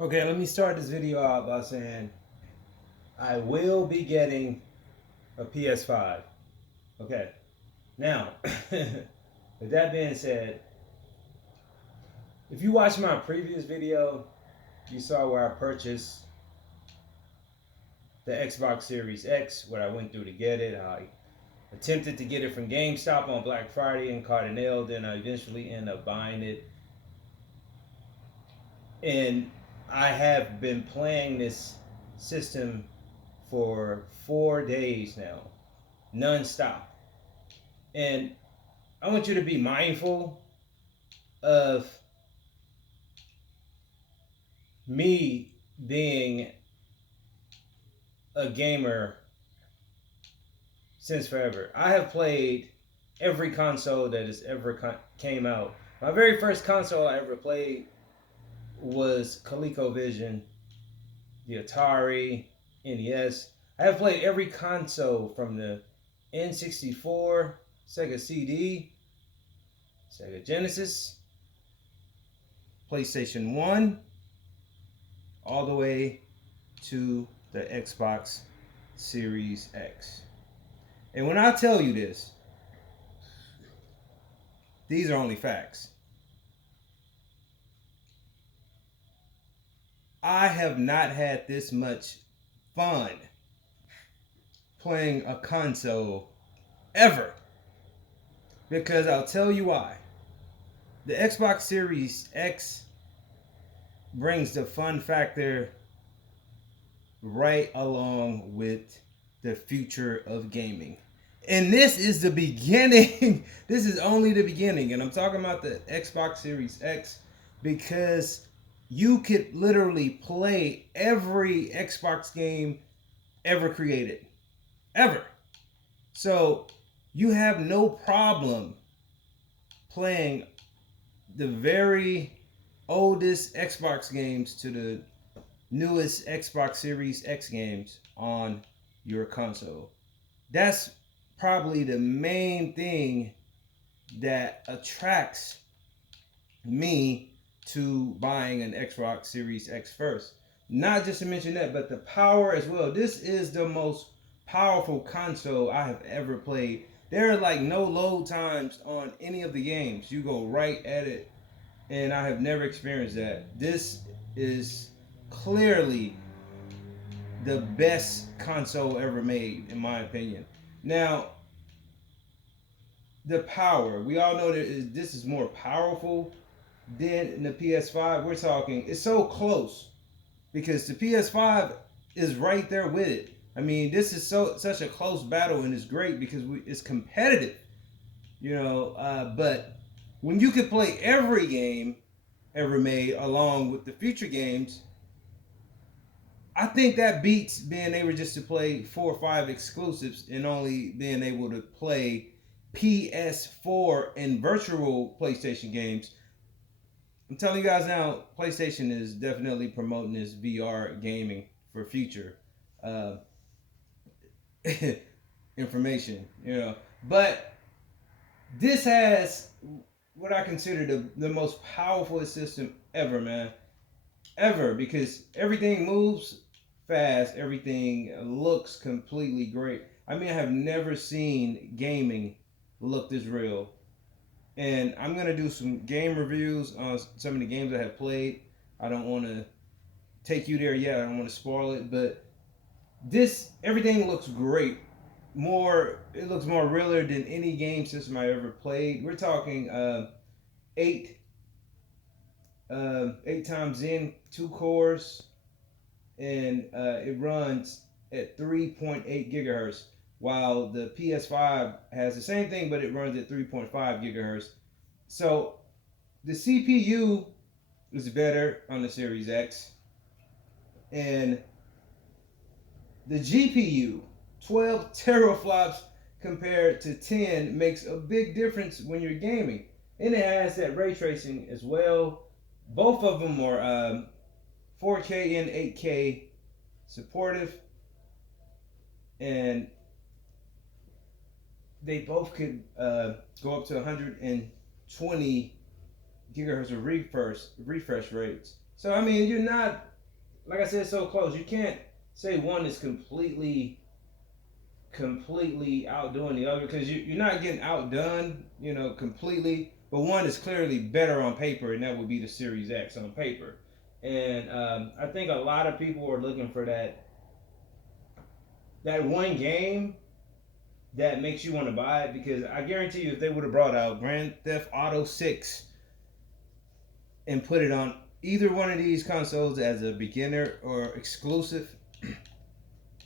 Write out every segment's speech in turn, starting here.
Okay, let me start this video out by saying I will be getting a PS5. Okay, now, with that being said, if you watched my previous video, you saw where I purchased the Xbox Series X, what I went through to get it. I attempted to get it from GameStop on Black Friday and caught a nail. Then I eventually ended up buying it. And I have been playing this system for 4 days now, non-stop. And I want you to be mindful of me being a gamer since forever. I have played every console that has ever came out. My very first console I ever played was ColecoVision, the Atari, NES. I have played every console from the N64, Sega CD, Sega Genesis, PlayStation 1, all the way to the Xbox Series X. And when I tell you this, these are only facts. I have not had this much fun playing a console ever. Because I'll tell you why. The Xbox Series X brings the fun factor right along with the future of gaming. And this is the beginning. This is only the beginning. And I'm talking about the Xbox Series X because you could literally play every Xbox game ever created. Ever. So you have no problem playing the very oldest Xbox games to the newest Xbox Series X games on your console. That's probably the main thing that attracts me to buying an Xbox Series X first. Not just to mention that, but the power as well. This is the most powerful console I have ever played. There are like no load times on any of the games. You go right at it, and I have never experienced that. This is clearly the best console ever made, in my opinion. Now, the power. We all know that this is more powerful than the PS5. We're talking, it's so close because the PS5 is right there with it. I mean, this is such a close battle, and it's great because it's competitive, But when you could play every game ever made along with the future games, I think that beats being able just to play 4 or 5 exclusives and only being able to play PS4 and virtual PlayStation games. I'm telling you guys now, PlayStation is definitely promoting this VR gaming for future uh, information. But this has what I consider the most powerful system ever, man. Ever, because everything moves fast, everything looks completely great. I mean, I have never seen gaming look this real. And I'm gonna do some game reviews on some of the games I have played. I don't want to take you there yet. I don't want to spoil it, but this everything looks great. It looks more realer than any game system I ever played. We're talking eight 8 times Zen, 2 cores, and it runs at 3.8 gigahertz, while the PS5 has the same thing, but it runs at 3.5 gigahertz. So the CPU is better on the Series X, and the GPU, 12 teraflops compared to 10, makes a big difference when you're gaming. And it has that ray tracing as well. Both of them are 4K and 8K supportive, and they both could go up to 120 gigahertz of refresh rates. So I mean, you're not, like I said, so close. You can't say one is completely outdoing the other because you're not getting outdone, completely. But one is clearly better on paper, and that would be the Series X on paper. And I think a lot of people are looking for that one game that makes you want to buy it, because I guarantee you, if they would have brought out Grand Theft Auto 6 and put it on either one of these consoles as a beginner or exclusive,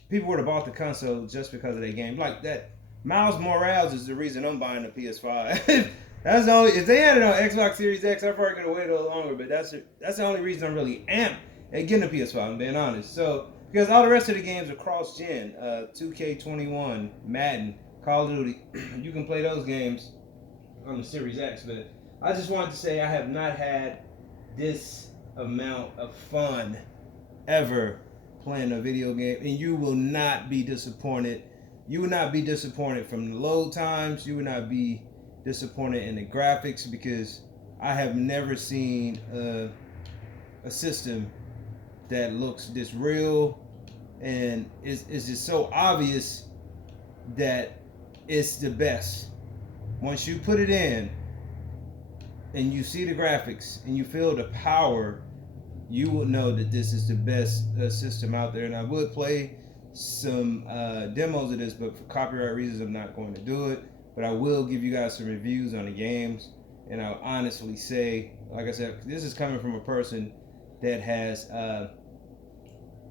people would have bought the console just because of that game. Like that, Miles Morales is the reason I'm buying the PS5. That's the only. If they had it on Xbox Series X, I'm probably gonna wait a little longer. But that's the only reason I'm really amped at getting a PS5. I'm being honest. So because all the rest of the games are cross-gen, 2K21, Madden, Call of Duty, you can play those games on the Series X. But I just wanted to say I have not had this amount of fun ever playing a video game, and you will not be disappointed. You will not be disappointed from the load times. You will not be disappointed in the graphics, because I have never seen a system that looks this real, and it's just so obvious that it's the best. Once you put it in and you see the graphics and you feel the power, you will know that this is the best system out there. And I would play some demos of this, but for copyright reasons, I'm not going to do it. But I will give you guys some reviews on the games, and I'll honestly say, like I said, this is coming from a person that has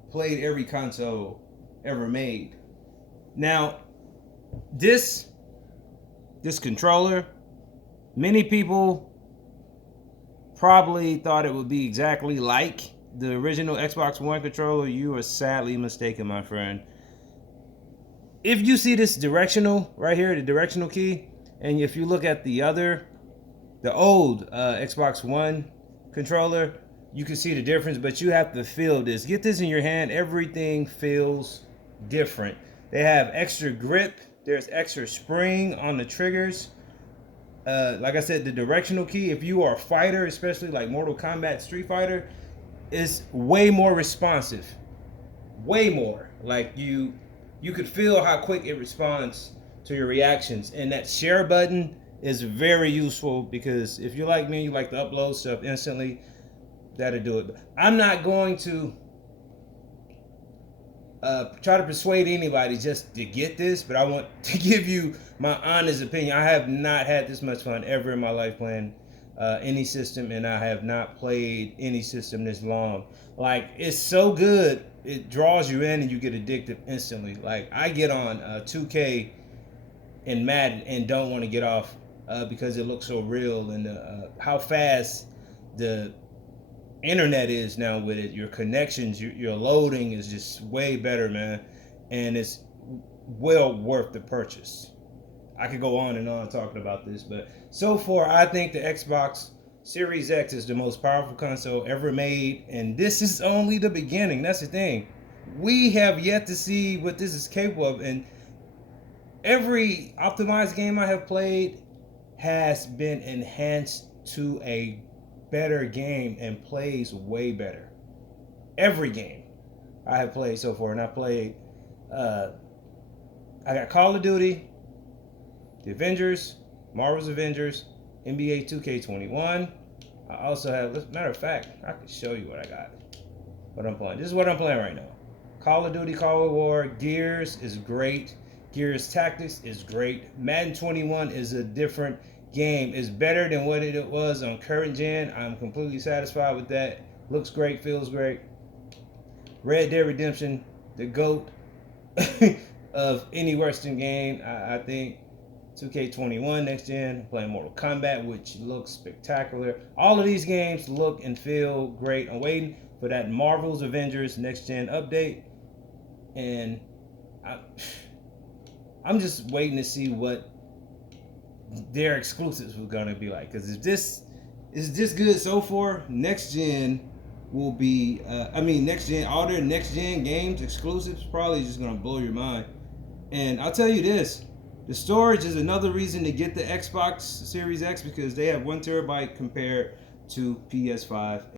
played every console ever made. Now, this controller, many people probably thought it would be exactly like the original Xbox One controller. You are sadly mistaken, my friend. If you see this directional right here, the directional key, and if you look at the old Xbox One controller, you can see the difference, but you have to feel this. Get this in your hand. Everything feels different. They have extra grip. There's extra spring on the triggers. Like I said, the directional key, if you are a fighter, especially like Mortal Kombat, Street Fighter, is way more responsive. Way more. Like you could feel how quick it responds to your reactions. And that share button is very useful, because if you're like me, you like to upload stuff instantly, that'll do it. But I'm not going to try to persuade anybody just to get this, but I want to give you my honest opinion. I have not had this much fun ever in my life playing any system, and I have not played any system this long. Like, it's so good, it draws you in and you get addicted instantly. Like, I get on 2K and Madden and don't want to get off because it looks so real, and how fast the internet is now with it. Your connections, your loading is just way better, man, and it's well worth the purchase. I could go on and on talking about this, but so far I think the Xbox Series X is the most powerful console ever made, and this is only the beginning. That's the thing. We have yet to see what this is capable of, and every optimized game I have played has been enhanced to a better game and plays way better. Every game I have played so far, and I played I got Call of Duty, The Avengers, Marvel's Avengers, NBA 2K21. I also have, as a matter of fact, I can show you what I got. What I'm playing. This is what I'm playing right now. Call of Duty, Call of War, Gears is great. Gears Tactics is great. Madden 21 is a different game. It's better than what it was on current gen. I'm completely satisfied with that. Looks great, feels great. Red Dead Redemption, the GOAT of any Western game. I think 2K21 next gen. I'm playing Mortal Kombat, which looks spectacular. All of these games look and feel great. I'm waiting for that Marvel's Avengers next gen update, and I'm just waiting to see what their exclusives were gonna be like. Because if this is this good so far, next gen will be. Next gen, all their next gen games exclusives probably just gonna blow your mind. And I'll tell you this: the storage is another reason to get the Xbox Series X, because they have 1 terabyte compared to PS5.